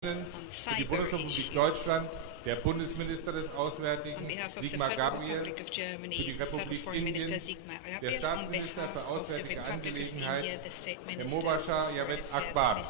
Für die Bundesrepublik Deutschland der Bundesminister des Auswärtigen Sigmar Gabriel, für die Republik Indien der Staatsminister für Auswärtige Angelegenheiten Herr Mubashir Javed Akbar.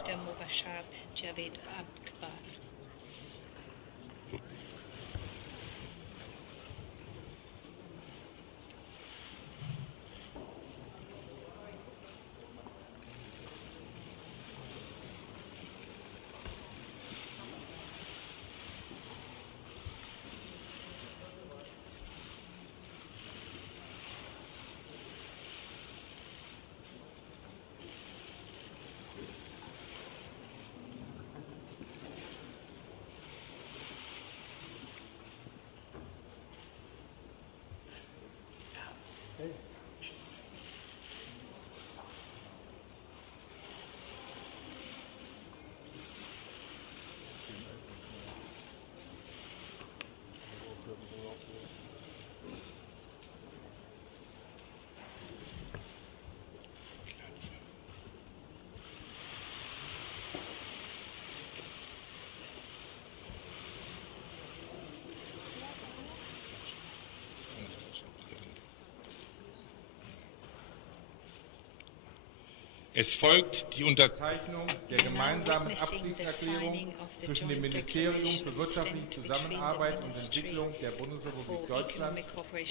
Es folgt die Unterzeichnung der gemeinsamen Absichtserklärung zwischen dem Ministerium für wirtschaftliche Zusammenarbeit und Entwicklung der Bundesrepublik Deutschland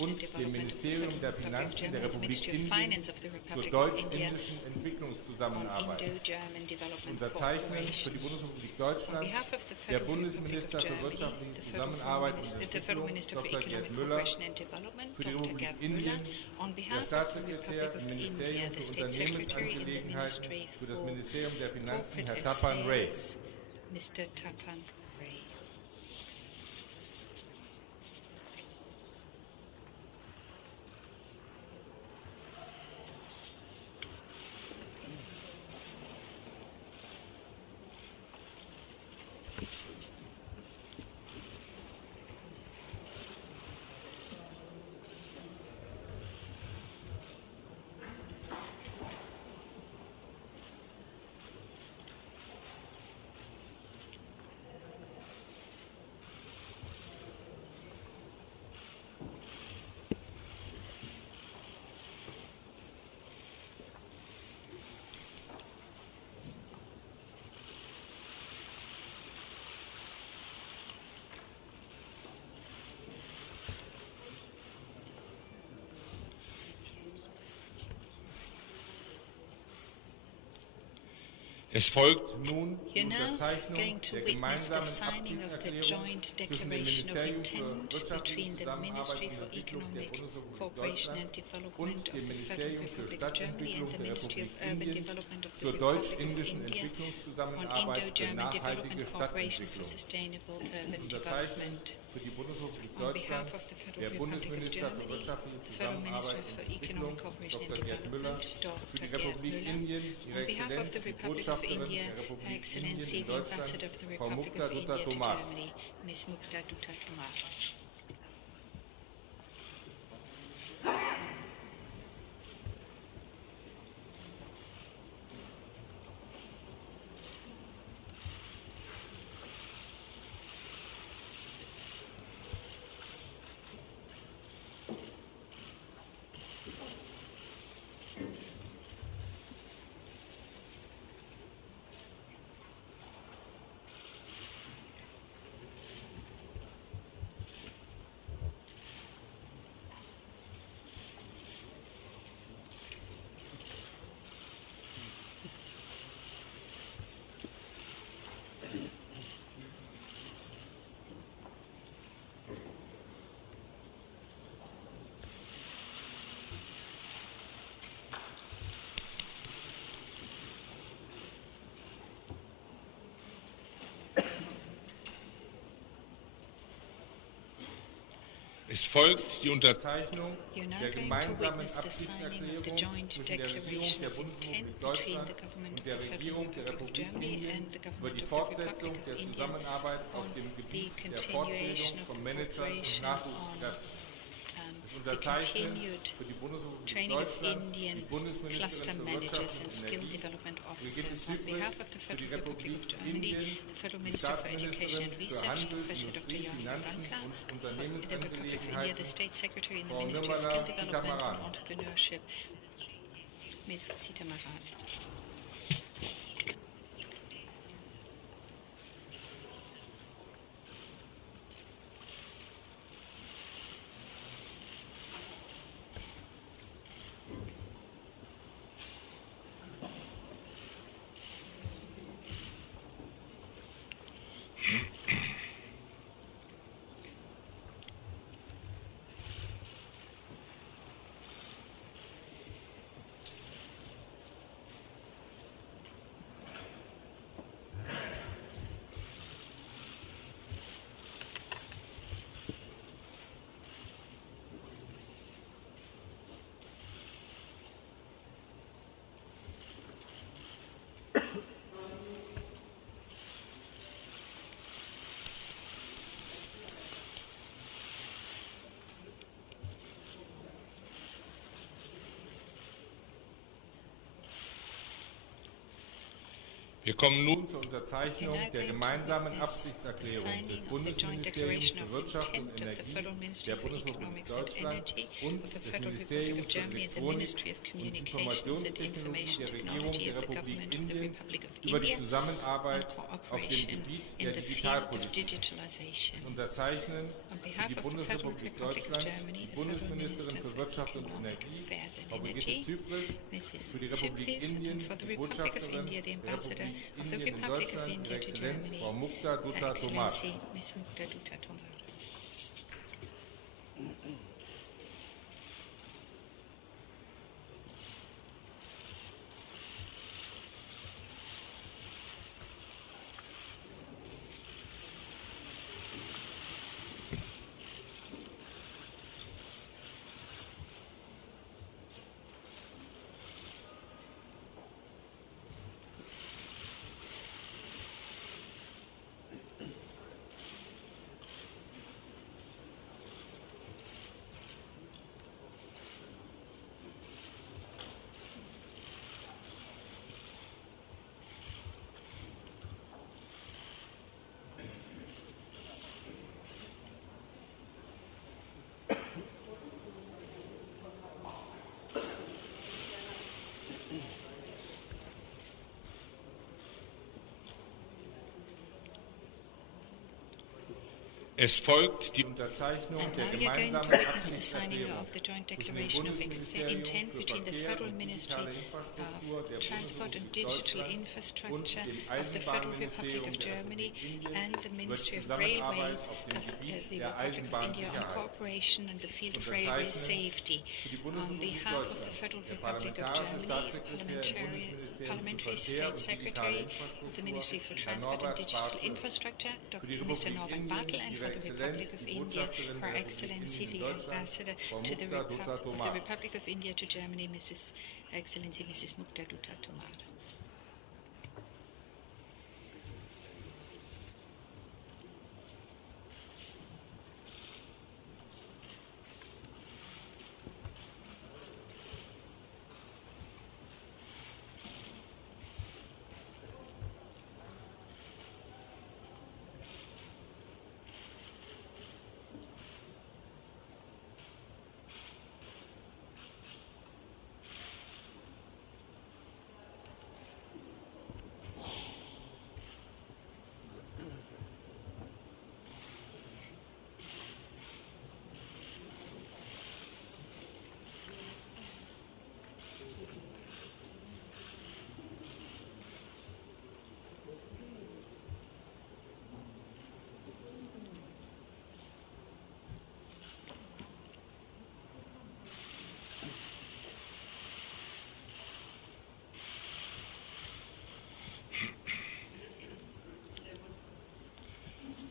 und dem Ministerium der Finanzen der Republik Indien zur deutsch-indischen Entwicklungszusammenarbeit. Unterzeichnen für die Bundesrepublik Deutschland der Bundesminister für wirtschaftliche Zusammenarbeit und Entwicklung Dr. Gerd Müller, für die Republik Indien der Staatssekretär im Ministerium für Unternehmensangelegenheiten für das Ministerium der Finanzen, Herr Tapan Ray. Mr. Tapan Ray. Es folgt nun die You're now Unterzeichnung going to der witness the gemeinsamen signing of the Absichtserklärung joint zwischen dem declaration of Ministerium für intent wirtschaftliche between the Zusammenarbeit Ministry und for Entwicklung der Economic Bundesrepublik Cooperation and Deutschland Development und of dem the Federal Ministerium für Republic of Germany and Stadtentwicklung the der Ministry of Republik Urban Indien Development of the zur Republic of deutsch-indischen India on Entwicklungszusammenarbeit für Indo-German nachhaltige Development Cooperation for Stadtentwicklung. Sustainable Urban Unterzeichnet Development. für die Bundesrepublik On behalf Deutschland of the Federal der Republic of Bundesminister für Germany, wirtschaftliche the Federal Minister Zusammenarbeit for und Entwicklung Economic Cooperation and Dr. Gerd Müller, Development, für die Dr. Gerd Republik Müller. Indien On Ihre behalf of Exzellenz, the die Republic of Botschafterin India, der Her Republik Excellency, Indien in the Ambassador Deutschland, of the Frau Republic Mukta of Dutta India to Tomar. Germany, Ms. Mukta Dutta Tomar. Es folgt die Unterzeichnung You're now der going to gemeinsamen witness the signing of the Absichtserklärung joint zwischen der Regierung declaration der of Bundesrepublik intent between the Deutschland government und of der the Federal Regierung der Republic of Republik Germany Indien and the über government die of the Fortsetzung Republic der of India Zusammenarbeit auf on dem the Gebiet der continuation Fortbildung of von the Managern und cooperation on Nachwuchskräften. Es Unterzeichnen continued für die Bundesrepublik training of Deutschland Indian die Bundesministerin cluster für managers Wirtschaft and und skill Energie, development Brigitte officers. On Zypris behalf of the für die Federal Republic Republik of Germany, Indien, the Federal die Minister for Education Staatsministerin and für Research, Handel, Professor Dr. Industrie, Jan Finanzen Branca, und for the Republic of India, the Unternehmensangelegenheiten, State Secretary in the Frau Ministry of Skill Nirmala Development and Sitamaran. Entrepreneurship, Ms. Sitamaran. Wir kommen nun zur Unterzeichnung der gemeinsamen Absichtserklärung des Bundesministeriums für Wirtschaft und Energie, der Bundesrepublik Deutschland und des Ministeriums für Elektronik und Informationstechnologie der Regierung der Republik Indien über die Zusammenarbeit auf dem Gebiet der Digitalpolitik. Unterzeichnen für die Bundesrepublik Deutschland die Bundesministerin für Wirtschaft und Energie, Frau Brigitte Zypris, für die Republik Indien die Botschafterin der Republik of the Indien in Republic of Deutschland, India Ihre to Exzellenz Germany, Frau Mukta Her Tomar. Excellency Ms. Mukta Tomar. Es folgt die Unterzeichnung der gemeinsamen Absichtserklärung of the joint zwischen dem declaration of Bundesministerium intent für between the Verkehr Federal und Ministry digitale Infrastruktur der of Transport and Bundesrepublik Digital Deutschland und Infrastructure dem of the Federal Republic Eisenbahnministerium of der Germany Republik Indien and the über die Ministry of Zusammenarbeit Railways auf dem of Gebiet the der Republic of India on Eisenbahnsicherheit. cooperation in the field of railway safety. Für die On Bundesrepublik behalf of the Deutschland Federal der Republic of parlamentarische Germany, Staatssekretär im Parliamentary Bundesministerium für State Verkehr Secretary und digitale of the Ministry for Infrastruktur, Transport and Digital Bartel. Infrastructure, Für die Mr. Republik Norbert Indien Bartel, and for Ihre the Exzellenz, Republic of die India, Botschafterin Her der Republik Excellency, Indien in the Deutschland, Ambassador Frau to the, Mukta of the Tomar. Republic of India to Germany, Mrs. Excellency Mrs. Mukta Tomar.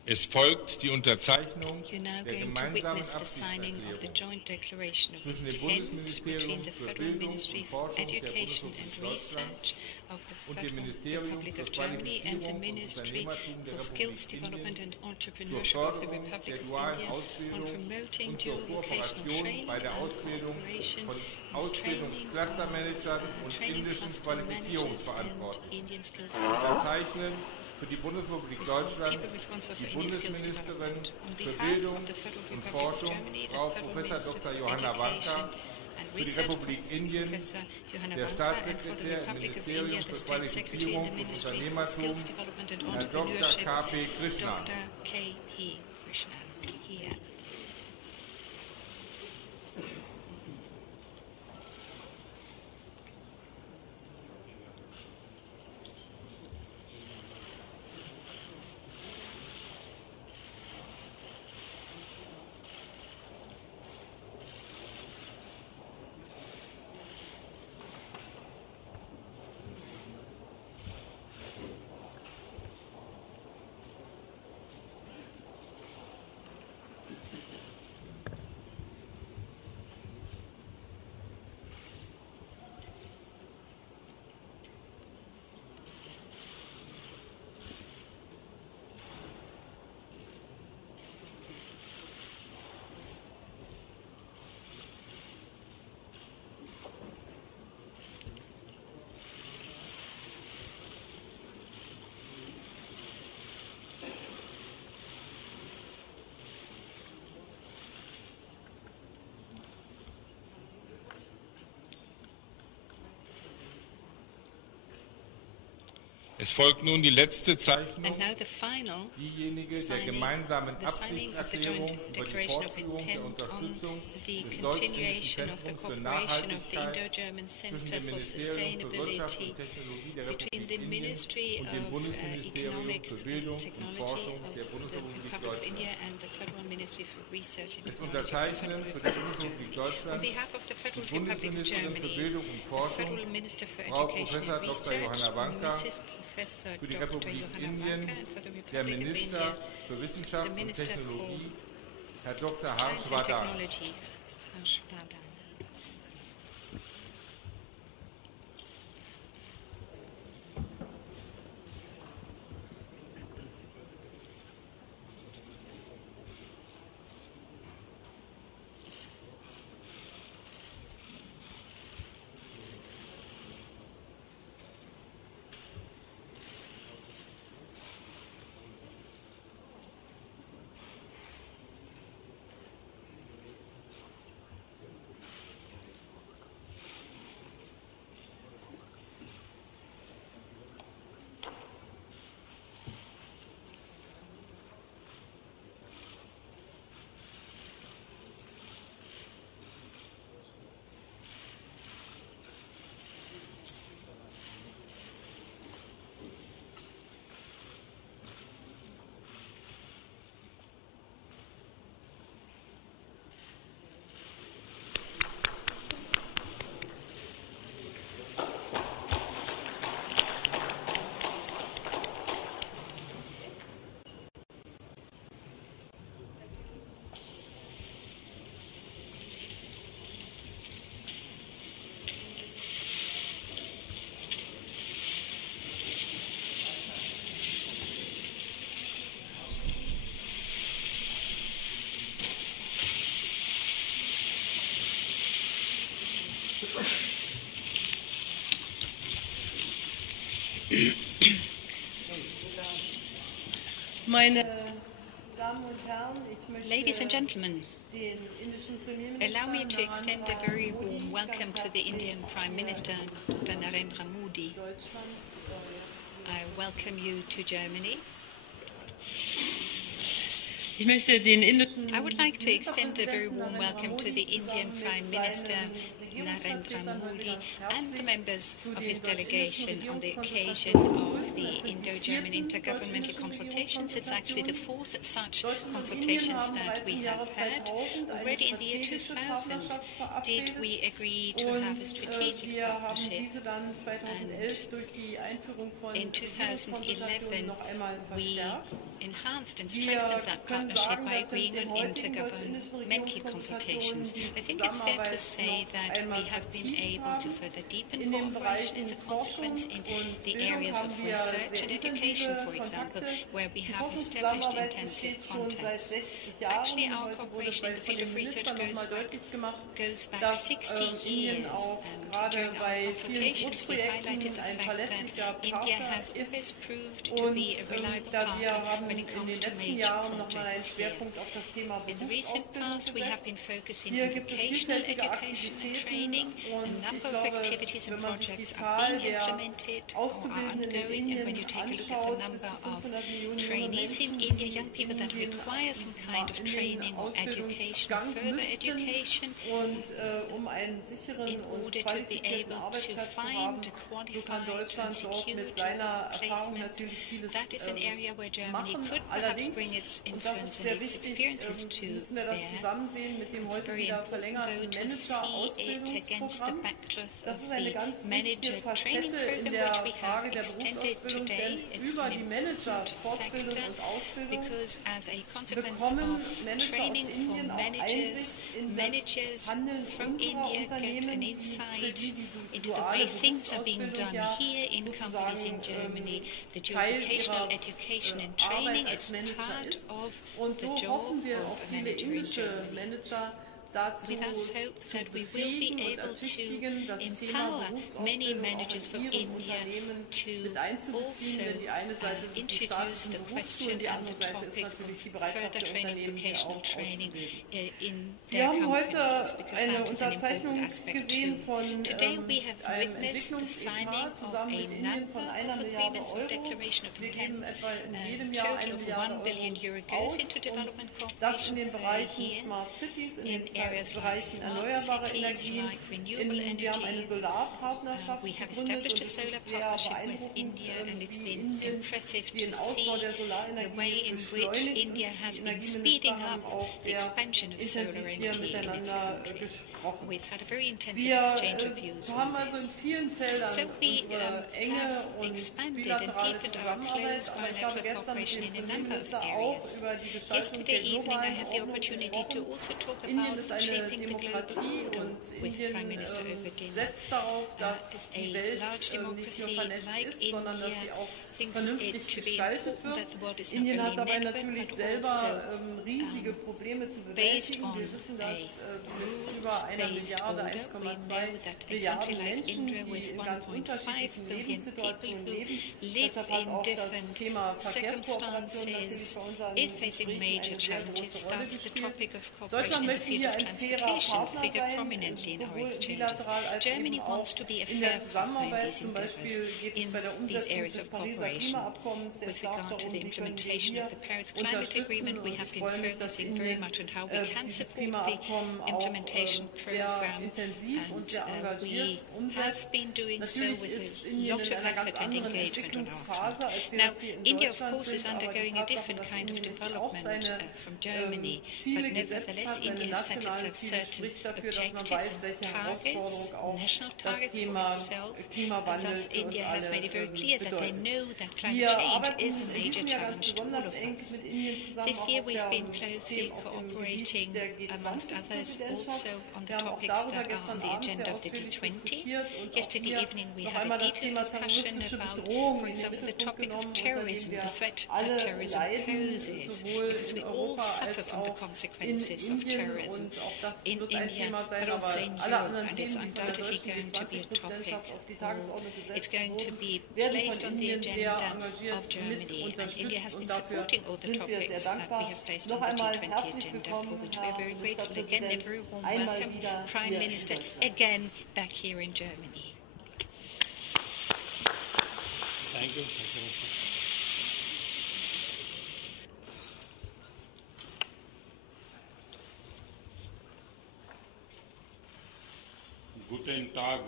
Es folgt die Unterzeichnung You're now der going to gemeinsamen witness the signing of the Absichtserklärung joint declaration of zwischen dem intent Bundesministerium between the für Federal Bildung Ministry und for Forschung der Education and Bundesrepublik Deutschland Research of the und dem Federal Ministerium Republic zur of Germany and the Qualifizierung und Ministry Unternehmertum der for Skills Republik Development Indien, and zur Entrepreneurship of the Förderung Republic der of dualen India on Ausbildung promoting und zur dual vocational Kooperation training bei der and Ausbildung cooperation von in training Ausbildungsclustermanagern und training indischen cluster managers and Qualifizierungsverantwortlichen. Indian skills Unterzeichnen für die Bundesrepublik Deutschland people responsible die for Indian skills Bundesministerin development. On für behalf Bildung of the Federal und Republic of Forschung, Germany, the Frau Federal Professor Minister Dr. for Johanna Education Wanka, and für die Research, Republik Indien, Professor Johanna der Wanka, and for the Staatssekretär im Republic of Ministerium India, the für State Secretary in Qualifizierung the und Ministry for Unternehmertum, Skills Development and Herr Dr. Entrepreneurship, K.P. Krishna. Dr. K.P. Krishna, here. Es folgt nun die letzte Zeichnung, And now the final diejenige der signing, gemeinsamen the signing of the Absichtserklärung joint über die declaration of Fortführung der intent on Unterstützung the des continuation of the Deutsch-Indischen Zentrums für cooperation of the Nachhaltigkeit Indo-German zwischen Center dem for Ministerium für Wirtschaft Sustainability und Technologie der between Republik the Indien Ministry und dem of Bundesministerium Economics für and Bildung und Technology Forschung of der the Bundesrepublik Republic of India Deutschland. and the Federal Ministry for Research and Es Technology of the unterzeichnen Federal für die Republic of Bundesrepublik Germany. On Deutschland behalf of the die Federal Republic of Bundesministerin für Germany, Bildung und the Forschung, Federal Minister for Frau Education Professor and Dr. Research, Johanna Wanka, Mrs. Professor für die Dr. Republik Johanna Indien, Wanka, and for the der Republic of Minister India, für Wissenschaft the und Minister Technologie, Herr Dr. Science and Harshvardhan. Technology, Harshvardhan. Meine Damen und Herren, ich möchte Ladies and gentlemen, den indischen Premierminister allow me to extend a very Narendra warm Modi welcome to the Indian Prime Minister, Dr. Narendra Modi. Deutschland. I welcome you to Germany. Ich möchte den indischen I would like to extend a very warm welcome to the Indian Prime Minister, Narendra Modi, and the members of his delegation on the occasion of the Indo-German Intergovernmental Consultation consultations. It's actually the fourth such consultations that we have had. Already in the year 2000 did we agree to have a strategic partnership, and in 2011 we enhanced and strengthened that partnership by agreeing on intergovernmental consultations. I think it's fair to say that we have been able to further deepen cooperation as a consequence in the areas of research and education, for example, where we have established intensive contacts. Actually, our cooperation in the field of research goes back 60 years, and during our consultations we highlighted the fact that India has always proved to be a reliable partner when it comes to major projects here. In the recent past, we have been focusing on vocational education and training. A number of activities and projects are being implemented or are ongoing, and when you take a look at the number of trainees in India, young people that require some kind of training or education, further education, in order to be able to find a qualified and secure job placement, that is an area where Germany could perhaps bring its influence and its experiences to bear. It's very important, though, to see it against the backcloth of the manager training program which we have extended today. It's an important factor because as a consequence of training for managers from India get an insight into the way things are being done here in companies in Germany. The vocational education and training is part of the job of a manager in Germany. We thus hope that we will be able to empower many managers from India to also introduce the question and the topic of further training, vocational training in their companies, because that is an important aspect too. Today we have witnessed the signing of a number of agreements or declaration of intent. A total of €1 billion goes into development cooperation per year in areas like smart cities, like renewable energies. We have established a solar partnership with India, and it's been impressive to see the way in which India has been speeding up the expansion of solar energy in its country. We've had a very intensive exchange of views on this. So we have expanded and deepened our close bilateral cooperation in a number of areas. Yesterday evening I had the opportunity to also talk about shaping the global order with Prime Minister over dinner. A large democracy like India thinks it to be important that the world is not only networked but also based on a rules-based order. We know that a country like India with 1.5 billion people who live in different circumstances is facing major challenges. Thus, the topic of cooperation in the field of transportation figured prominently in our exchanges. Germany wants to be a fair partner in these endeavours, in these areas of cooperation. With regard to the implementation of the Paris Climate Agreement, we have been focusing very much on how we can support the implementation programme, and we have been doing so with a lot of effort and engagement on our part. Now, India, of course, is undergoing a different kind of development from Germany, but nevertheless, India has set itself certain objectives and targets, national targets for itself. Thus, India has made it very clear that they know that climate change is a major challenge to all of us. This year we've been closely cooperating, amongst others, also on the topics that are on the agenda of the G20. Yesterday evening we had a detailed discussion about, for example, the topic of terrorism, the threat that terrorism poses, because we all suffer from the consequences of terrorism in India, but also in Europe, and it's undoubtedly going to be a topic, it's going to be placed on the agenda of Germany, and India has been supporting all the topics that we have placed on the G20 agenda, for which we are very grateful. Again, a very warm welcome, Prime Minister, again back here in Germany. Thank you. Guten Tag,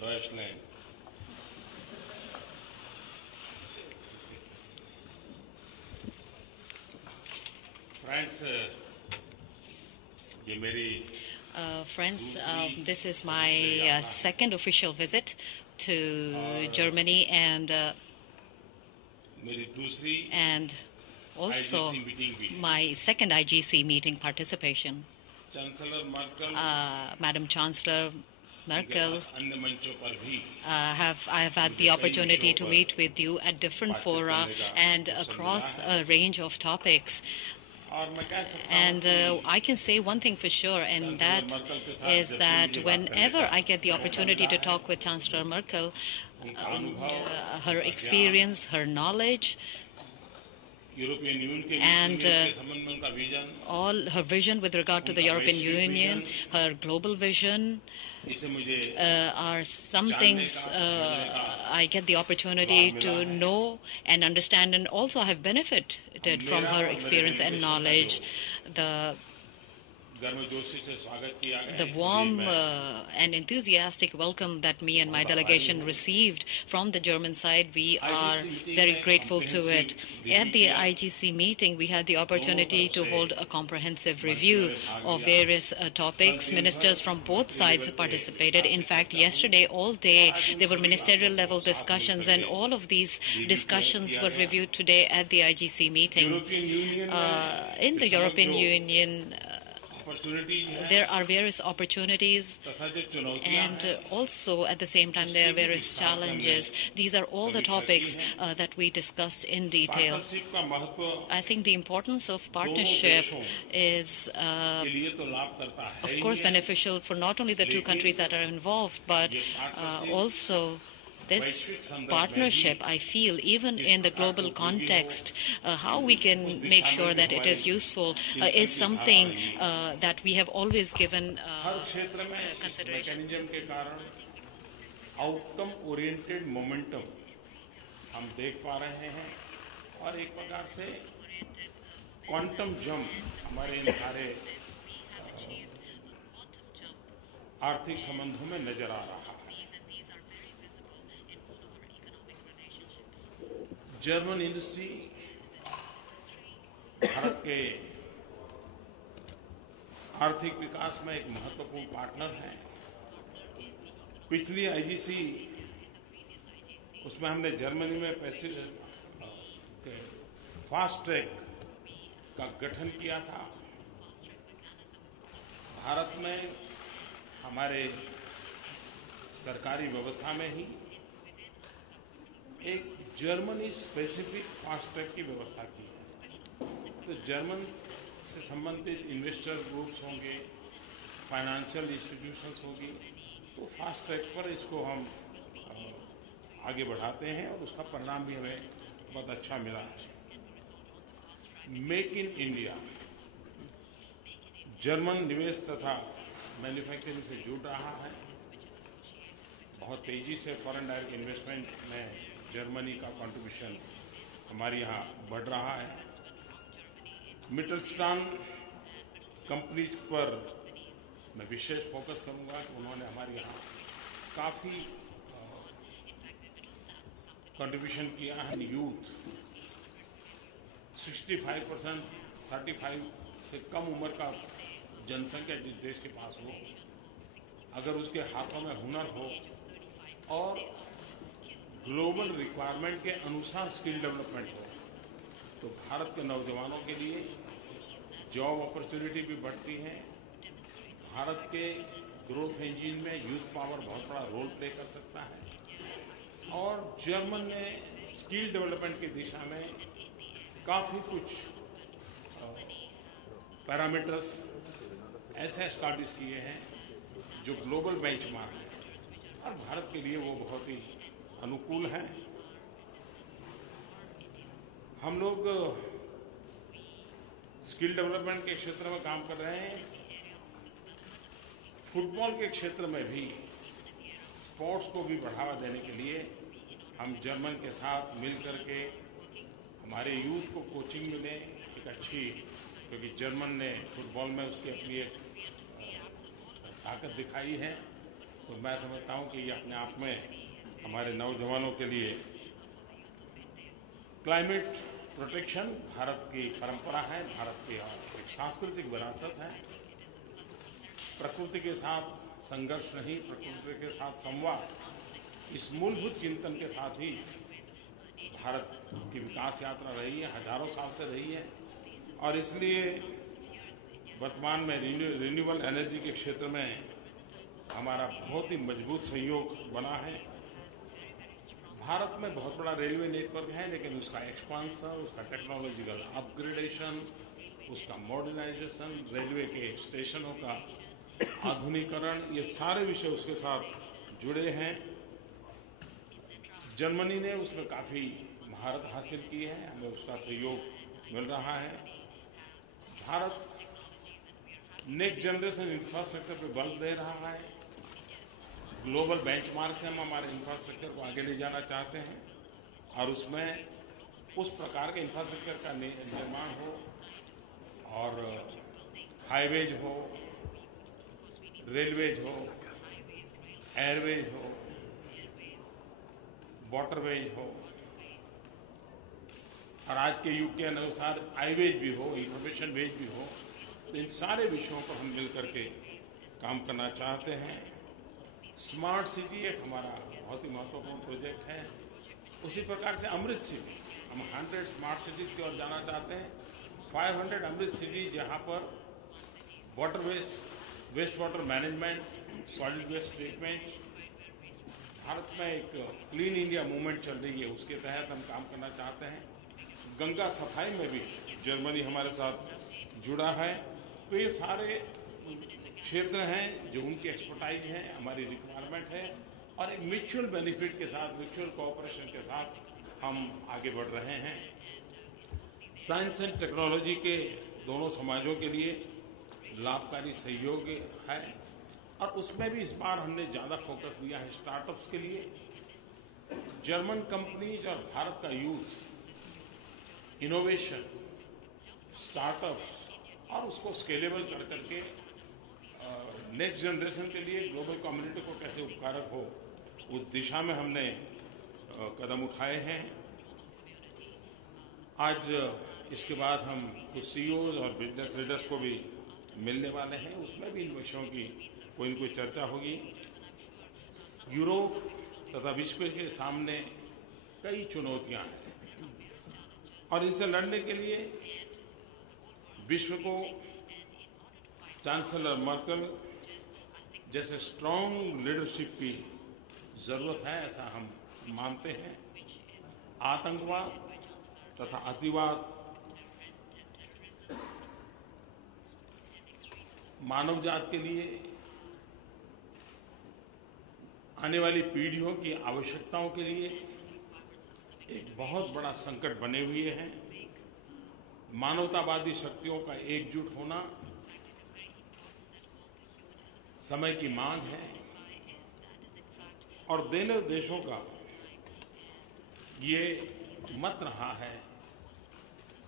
Deutschland. Friends, this is my second official visit to Germany and also my second IGC meeting participation. Chancellor Merkel, Madam Chancellor Merkel, I have had the opportunity to meet with you at different fora and across a range of topics. And I can say one thing for sure, and that is that whenever I get the opportunity to talk with Chancellor Merkel, her experience, her knowledge, and all her vision with regard to the European Union, her global vision, are some things I get the opportunity to know and understand, and also I have benefited from her experience and knowledge. The warm and enthusiastic welcome that me and my delegation received from the German side, we are very grateful to it. At the IGC meeting, we had the opportunity to hold a comprehensive review of various topics. Ministers from both sides participated. In fact, yesterday, all day, there were ministerial level discussions, and all of these discussions were reviewed today at the IGC meeting. In the European Union, there are various opportunities, and also at the same time there are various challenges. These are all the topics that we discussed in detail. I think the importance of partnership is, of course, beneficial for not only the two countries that are involved, but also this partnership, I feel, even in the global context, how we can make sure that it is useful is something that we have always given consideration. Outcome oriented momentum हम देख पा रहे हैं और एक प्रकार से quantum jump हमारे इन सारे आर्थिक संबंधों में नजर आ रहा है। जर्मन इंडस्ट्री भारत के आर्थिक विकास में एक महत्वपूर्ण पार्टनर है। पिछली आईजीसी उसमें हमने जर्मनी में फास्ट ट्रैक का गठन किया था। भारत में हमारे सरकारी व्यवस्था में ही एक जर्मनी स्पेसिफिक फास्ट ट्रैक की व्यवस्था की है। तो जर्मन से संबंधित इन्वेस्टर ग्रुप्स होंगे, फाइनेंशियल इंस्टीट्यूशंस होगी, तो फास्ट ट्रैक पर इसको हम आगे बढ़ाते हैं और उसका परिणाम भी हमें बहुत अच्छा मिला है। मेक इन इंडिया जर्मन निवेश तथा मैन्युफैक्चरिंग से जुड़ रहा है। बहुत तेजी से फॉरेन डायरेक्ट इन्वेस्टमेंट में जर्मनी का कंट्रीब्यूशन हमारे यहाँ बढ़ रहा है। मिटलस्टान कंपनीज पर मैं विशेष फोकस करूँगा कि उन्होंने हमारे यहाँ काफ़ी कंट्रीब्यूशन किया है। यूथ 65%, 35 से कम उम्र का जनसंख्या जिस देश के पास हो, अगर उसके हाथों में हुनर हो और ग्लोबल रिक्वायरमेंट के अनुसार स्किल डेवलपमेंट हो, तो भारत के नौजवानों के लिए जॉब अपॉर्चुनिटी भी बढ़ती है। भारत के ग्रोथ इंजन में यूथ पावर बहुत बड़ा रोल प्ले कर सकता है और जर्मन ने स्किल डेवलपमेंट की दिशा में काफ़ी कुछ पैरामीटर्स ऐसे एस्टैब्लिश किए हैं जो ग्लोबल बेंचमार्क है और भारत के लिए वो बहुत ही अनुकूल है। हम लोग स्किल डेवलपमेंट के क्षेत्र में काम कर रहे हैं। फुटबॉल के क्षेत्र में भी स्पोर्ट्स को भी बढ़ावा देने के लिए हम जर्मन के साथ मिल करके हमारे यूथ को कोचिंग मिले एक अच्छी, क्योंकि जर्मन ने फुटबॉल में उसकी अपनी एक ताकत दिखाई है, तो मैं समझता हूं कि ये अपने आप में हमारे नौजवानों के लिए क्लाइमेट प्रोटेक्शन भारत की परंपरा है, भारत की एक सांस्कृतिक विरासत है। प्रकृति के साथ संघर्ष नहीं, प्रकृति के साथ संवाद, इस मूलभूत चिंतन के साथ ही भारत की विकास यात्रा रही है, हजारों साल से रही है। और इसलिए वर्तमान में रिन्यूएबल एनर्जी के क्षेत्र में हमारा बहुत ही मजबूत सहयोग बना है। भारत में बहुत बड़ा रेलवे नेटवर्क है, लेकिन उसका एक्सपांशन, उसका टेक्नोलॉजिकल अपग्रेडेशन, उसका मॉडर्नाइजेशन, रेलवे के स्टेशनों का आधुनिकीकरण, ये सारे विषय उसके साथ जुड़े हैं। जर्मनी ने उसमें काफ़ी महारत हासिल की है, हमें उसका सहयोग मिल रहा है। भारत नेक्स्ट जनरेशन इंफ्रास्ट्रक्चर पे बल दे रहा है। ग्लोबल बेंचमार्क से हम हमारे इंफ्रास्ट्रक्चर को आगे ले जाना चाहते हैं और उसमें उस प्रकार के इंफ्रास्ट्रक्चर का निर्माण हो, और हाईवेज हो, रेलवेज हो, एयरवेज हो, वाटरवेज हो, और आज के युग के अनुसार आईवेज भी हो, इंफॉर्मेशन वेज भी हो। तो इन सारे विषयों पर हम मिलकर के काम करना चाहते हैं। स्मार्ट सिटी एक हमारा बहुत ही महत्वपूर्ण प्रोजेक्ट है। उसी प्रकार से अमृत सिटी, हम 100 स्मार्ट सिटीज की ओर जाना चाहते हैं। 500 अमृत सिटी, जहाँ पर water waste water management, solid waste treatment, Bharat में एक क्लीन इंडिया मूवमेंट चल रही है, उसके तहत हम काम करना चाहते हैं। गंगा सफाई में भी जर्मनी हमारे साथ जुड़ा है। तो ये सारे क्षेत्र हैं जो उनकी एक्सपर्टाइज है, हमारी रिक्वायरमेंट है, और एक म्यूचुअल बेनिफिट के साथ, म्यूचुअल कोऑपरेशन के साथ हम आगे बढ़ रहे हैं। साइंस एंड टेक्नोलॉजी के दोनों समाजों के लिए लाभकारी सहयोग है, और उसमें भी इस बार हमने ज़्यादा फोकस दिया है स्टार्टअप्स के लिए। जर्मन कंपनीज और भारत का यूथ इनोवेशन, स्टार्टअप्स, और उसको स्केलेबल कर करके नेक्स्ट जनरेशन के लिए ग्लोबल कम्युनिटी को कैसे उपकारक हो, उस दिशा में हमने कदम उठाए हैं। आज इसके बाद हम कुछ सीईओज और बिजनेस लीडर्स को भी मिलने वाले हैं, उसमें भी इन विषयों की कोई न कोई चर्चा होगी। यूरोप तथा विश्व के सामने कई चुनौतियां हैं, और इनसे लड़ने के लिए विश्व को चांसलर मर्कल जैसे स्ट्रांग लीडरशिप की जरूरत है, ऐसा हम मानते हैं। आतंकवाद तथा अतिवाद मानव जात के लिए, आने वाली पीढ़ियों की आवश्यकताओं के लिए एक बहुत बड़ा संकट बने हुए हैं। मानवतावादी शक्तियों का एकजुट होना समय की मांग है, और दोनों देशों का ये मत रहा है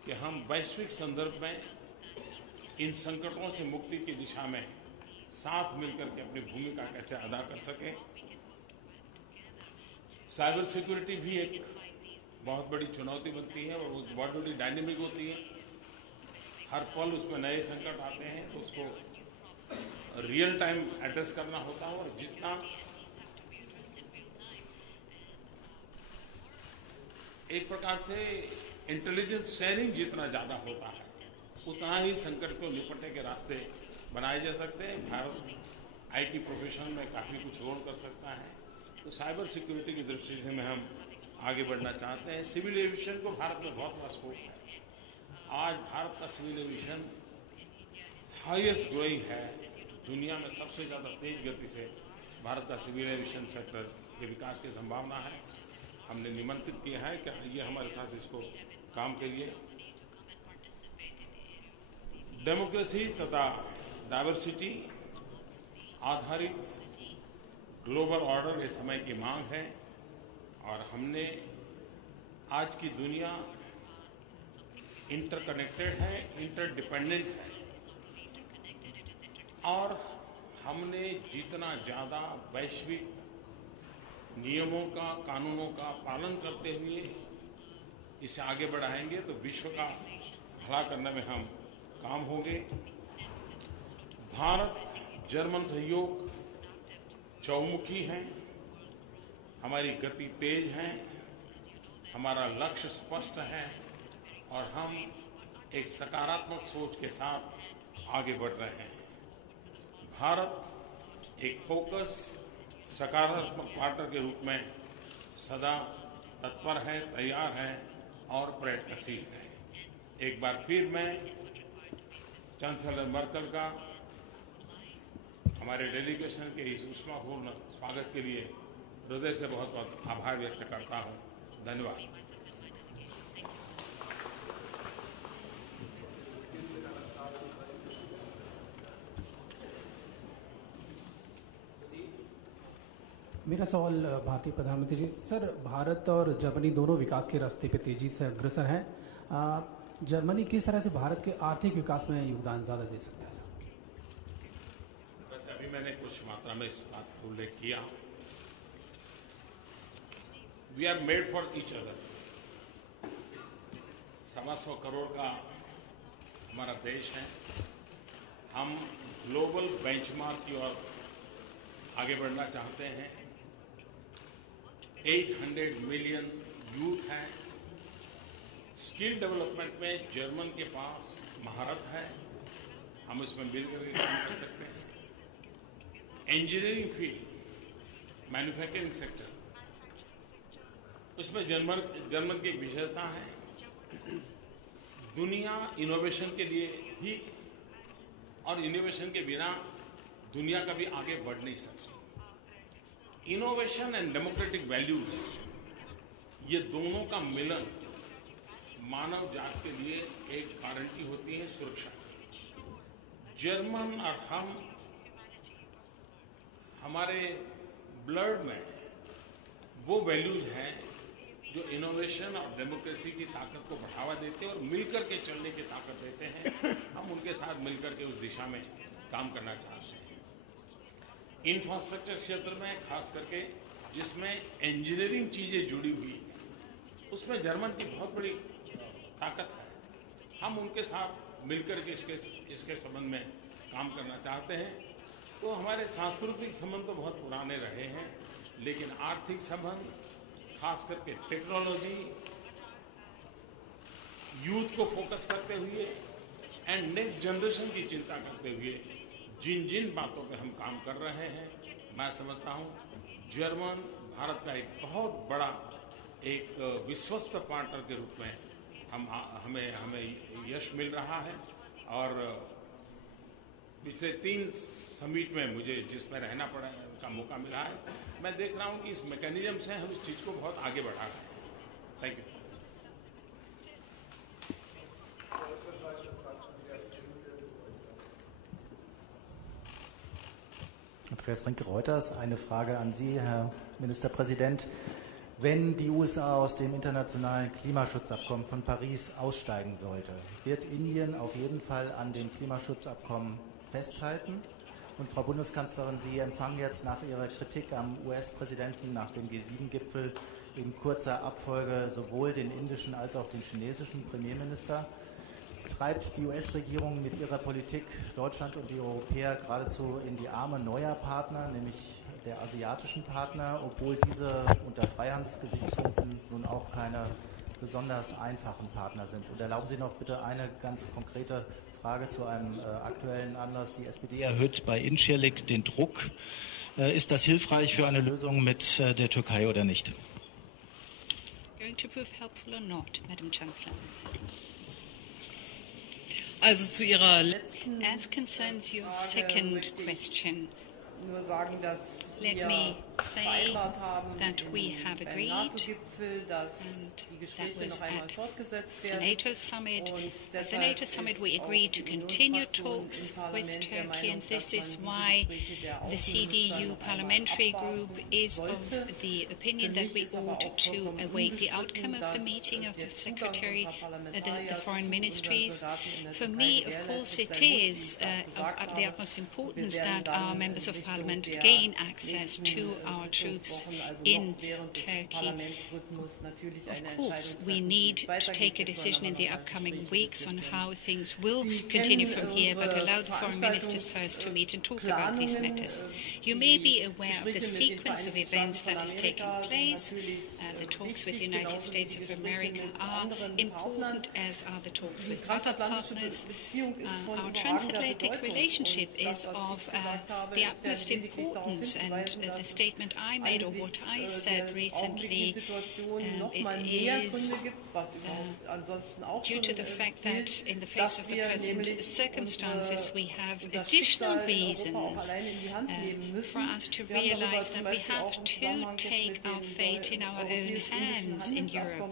कि हम वैश्विक संदर्भ में इन संकटों से मुक्ति की दिशा में साथ मिलकर के अपनी भूमिका कैसे अदा कर सकें। साइबर सिक्योरिटी भी एक बहुत बड़ी चुनौती बनती है, और वो बहुत बड़ी डायनेमिक होती है। हर पल उसमें नए संकट आते हैं, तो उसको रियल टाइम एड्रेस करना होता है, और जितना एक प्रकार से इंटेलिजेंस शेयरिंग जितना ज़्यादा होता है, उतना ही संकट को निपटने के रास्ते बनाए जा सकते हैं। भारत आईटी प्रोफेशन में काफ़ी कुछ रोल कर सकता है। तो साइबर सिक्योरिटी की दृष्टि से में हम आगे बढ़ना चाहते हैं। सिविल एविएशन को भारत में बहुत बड़ा स्कोप है। आज भारत का सिविल एविएशन हाईएस्ट ग्रोइंग है, दुनिया में सबसे ज़्यादा तेज गति से भारत का सिविल एविएशन सेक्टर के विकास की संभावना है। हमने निमंत्रित किया है कि आइए हमारे साथ इसको काम करिए। डेमोक्रेसी तथा डाइवर्सिटी आधारित ग्लोबल ऑर्डर ये समय की मांग है, और हमने आज की दुनिया इंटरकनेक्टेड है, इंटरडिपेंडेंट है, और हमने जितना ज़्यादा वैश्विक नियमों का, कानूनों का पालन करते हुए इसे आगे बढ़ाएंगे तो विश्व का भला करने में हम काम होंगे। भारत जर्मन सहयोग चौमुखी है, हमारी गति तेज है, हमारा लक्ष्य स्पष्ट है और हम एक सकारात्मक सोच के साथ आगे बढ़ रहे हैं। भारत एक फोकस सकारात्मक पार्टनर के रूप में सदा तत्पर है, तैयार है और प्रयत्नशील है। एक बार फिर मैं चांसलर मर्कल का हमारे डेलीगेशन के इस उष्मापूर्ण स्वागत के लिए हृदय से बहुत बहुत आभार व्यक्त करता हूं। धन्यवाद। मेरा सवाल भारतीय प्रधानमंत्री जी। सर, भारत और जर्मनी दोनों विकास के रास्ते पे तेजी से अग्रसर हैं। जर्मनी किस तरह से भारत के आर्थिक विकास में योगदान ज़्यादा दे सकता है? सर, अभी मैंने कुछ मात्रा में इस बात का उल्लेख किया। We are made for each other. 125 crore का हमारा देश है। हम ग्लोबल बेंचमार्क की ओर आगे बढ़ना चाहते हैं। 800 मिलियन यूथ हैं। स्किल डेवलपमेंट में जर्मन के पास महारत है, हम इसमें मिलकर के काम कर सकते हैं। इंजीनियरिंग फील्ड, मैन्युफैक्चरिंग सेक्टर, उसमें जर्मन की एक विशेषता है। दुनिया इनोवेशन के लिए ही, और इनोवेशन के बिना दुनिया कभी आगे बढ़ नहीं सकती। इनोवेशन एंड डेमोक्रेटिक वैल्यूज, ये दोनों का मिलन मानव जात के लिए एक गारंटी होती है सुरक्षा की। जर्मन और हम, हमारे ब्लड में वो वैल्यूज हैं जो इनोवेशन और डेमोक्रेसी की ताकत को बढ़ावा देते हैं और मिलकर के चलने की ताकत देते हैं। हम उनके साथ मिलकर के उस दिशा में काम करना चाहते हैं। इंफ्रास्ट्रक्चर क्षेत्र में खास करके जिसमें इंजीनियरिंग चीजें जुड़ी हुई, उसमें जर्मन की बहुत बड़ी ताकत है। हम उनके साथ मिलकर के इसके संबंध में काम करना चाहते हैं। तो हमारे सांस्कृतिक संबंध तो बहुत पुराने रहे हैं, लेकिन आर्थिक संबंध, खास करके टेक्नोलॉजी, यूथ को फोकस करते हुए एंड नेक्स्ट जनरेशन की चिंता करते हुए जिन जिन बातों पे हम काम कर रहे हैं, मैं समझता हूं जर्मन भारत का एक बहुत बड़ा एक विश्वस्त पार्टनर के रूप में हमें यश मिल रहा है। और पिछले 3 समिट में मुझे जिसमें रहना पड़ा का मौका मिला है, मैं देख रहा हूं कि इस मैकेनिज्म से हम इस चीज को बहुत आगे बढ़ा रहे हैं। Thank you. Andreas Rinke-Reuters, eine Frage an Sie, Herr Ministerpräsident. Wenn die USA aus dem internationalen Klimaschutzabkommen von Paris aussteigen sollte, wird Indien auf jeden Fall an dem Klimaschutzabkommen festhalten? Und Frau Bundeskanzlerin, Sie empfangen jetzt nach Ihrer Kritik am US-Präsidenten nach dem G7-Gipfel in kurzer Abfolge sowohl den indischen als auch den chinesischen Premierminister. Treibt die US-Regierung mit ihrer Politik Deutschland und die Europäer geradezu in die Arme neuer Partner, nämlich der asiatischen Partner, obwohl diese unter Freihandelsgesichtspunkten nun auch keine besonders einfachen Partner sind? Und erlauben Sie noch bitte eine ganz konkrete Frage zu einem aktuellen Anlass. Die SPD erhöht bei Incirlik den Druck. Ist das hilfreich für eine Lösung mit der Türkei oder nicht? Going to prove helpful or not, Madam Chancellor? Also zu Ihrer letzten As concerns your second question, nur sagen, dass let wir me say vereinbart haben that we have beim agreed NATO-Gipfel, dass and die that Gespräche was noch einmal at fortgesetzt the werden. NATO summit. Und At the deshalb NATO summit, we ist agreed auch to die continue Unionsfraktion talks im Parlament with der Turkey, Meinung, and this dass is man why diese Gespräche der the Außenminister CDU noch einmal parliamentary group abwarten is of sollte. the opinion Für that mich we ist aber ought auch to vollkommen await the unbestritten, outcome of the dass meeting of the der Zugang secretary, unserer the Parlamentarier foreign zu ministries. unseren Soldaten in der For Türkei me, of gewährleistet course, it sein muss, wie is ich es auch gesagt of the habe. utmost Wir importance werden that our dann members of sicherlich Parliament gain access to our troops in Turkey. Of course, we need to take a decision in the upcoming weeks on how things will continue from here, but allow the foreign ministers first to meet and talk about these matters. You may be aware of the sequence of events that is taking place. The talks with the United States of America are important, as are the talks with other partners. Our transatlantic relationship is of the utmost importance, and the statement I made, or what I said recently, it is due to the fact that in the face of the present circumstances we have additional reasons for us to realize that we have to take our fate in our own hands in Europe.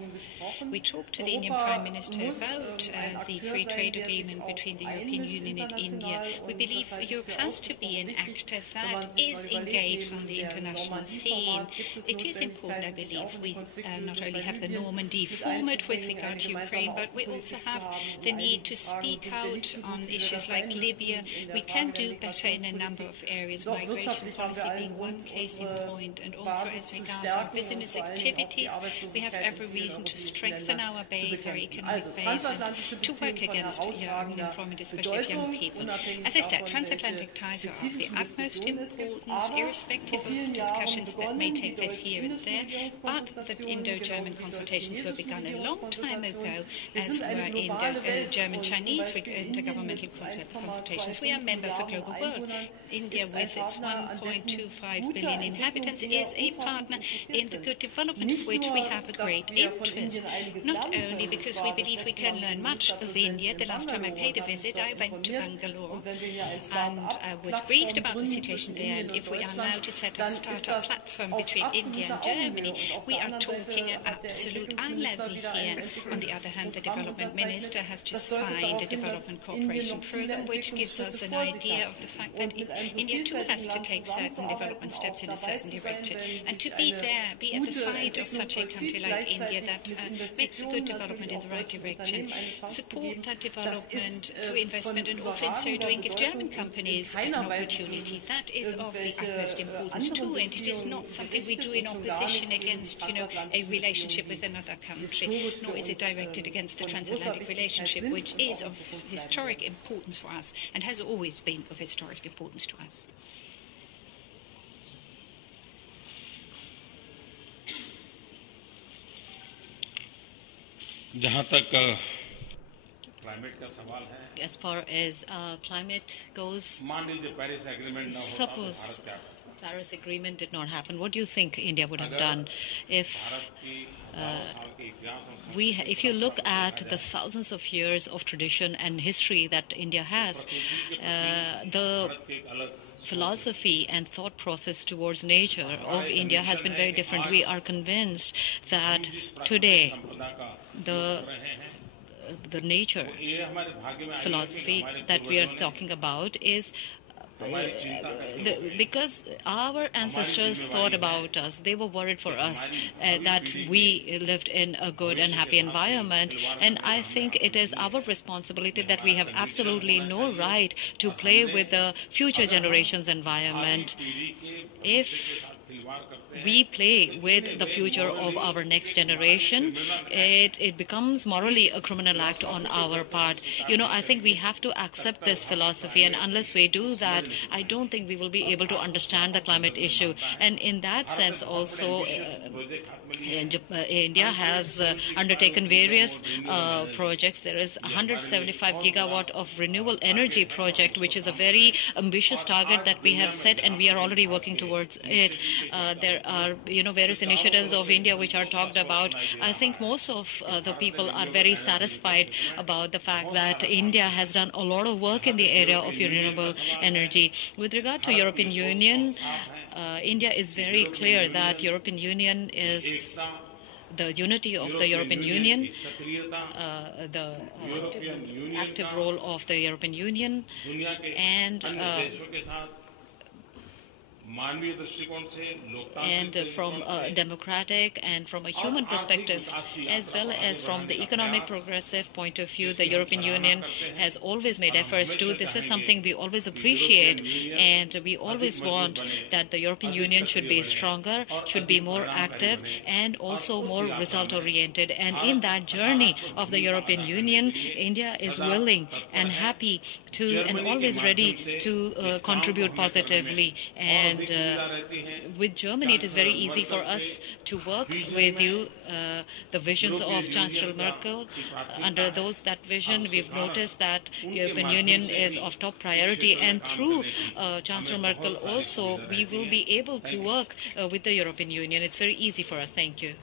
We talked to the Indian Prime Minister about the free trade agreement between the European Union and India. We believe Europe has to be an actor that is engaged on the international scene. It is important, I believe, we not only have the Normandy format with regard to Ukraine, but we also have the need to speak out on issues like Libya. We can do better in a number of areas, migration policy being one case in point, and also as regards our business activities, we have every reason to strengthen our base, our economic base, and to work against unemployment, especially of young people. As I said, transatlantic ties are of the utmost importance, irrespective of discussions that may take place here and there, but the Indo-German consultations were begun a long time ago, as were Indo-German-Chinese intergovernmental consultations. We are a member of the global world. India, with its 1.25 billion inhabitants, is a partner in the good development of which we have a great interest. Not only because we believe we can learn much of India. The last time I paid a visit, I went to Bangalore and I was briefed about the situation there. And if we are now to start a platform between India and Germany, we are talking an absolute unlevel here. On the other hand, the development minister has just signed a development cooperation program, which gives us an idea of the fact that India too has to take certain development steps in a certain direction. And to be there, be at the side of such a country like India that makes a good development in the right direction, support that development through investment, and also in so doing give German companies an opportunity. That is of the utmost importance too, and it is not something we do in opposition against, a relationship with another country, nor is it directed against the transatlantic relationship, which is of historic importance for us and has always been of historic importance to us. जहाँ तक climate का सवाल है, as far as climate goes, मान लीजिए Paris agreement न होता तो भारत क्या करता? Paris Agreement did not happen. What do you think India would have done if if you look at the thousands of years of tradition and history that India has, the philosophy and thought process towards nature of India has been very different. We are convinced that today the nature philosophy that we are talking about is because our ancestors thought about us. They were worried for us that we lived in a good and happy environment, and I think it is our responsibility that we have absolutely no right to play with the future generations' environment. If we play with the future of our next generation, it becomes morally a criminal act on our part. I think we have to accept this philosophy, and unless we do that, I don't think we will be able to understand the climate issue. And in that sense also, India has undertaken various projects. There is 175 gigawatt of renewable energy project, which is a very ambitious target that we have set, and we are already working towards it. There are various initiatives of India which are talked about. I think most of the people are very satisfied about the fact that India has done a lot of work in the area of renewable energy. With regard to European Union, India is very clear that European Union is the unity of the European Union, the active role of the European Union, and And from a democratic and from a human perspective, as well as from the economic progressive point of view, the European Union has always made efforts to. This is something we always appreciate, and we always want that the European Union should be stronger, should be more active, and also more result-oriented. And in that journey of the European Union, India is willing and happy to and always ready to contribute positively. And with Germany, it is very easy for us to work with you. The visions of Chancellor Merkel, under that vision, we've noticed that European Union is of top priority. And through Chancellor Merkel also, we will be able to work with the European Union. It's very easy for us. Thank you.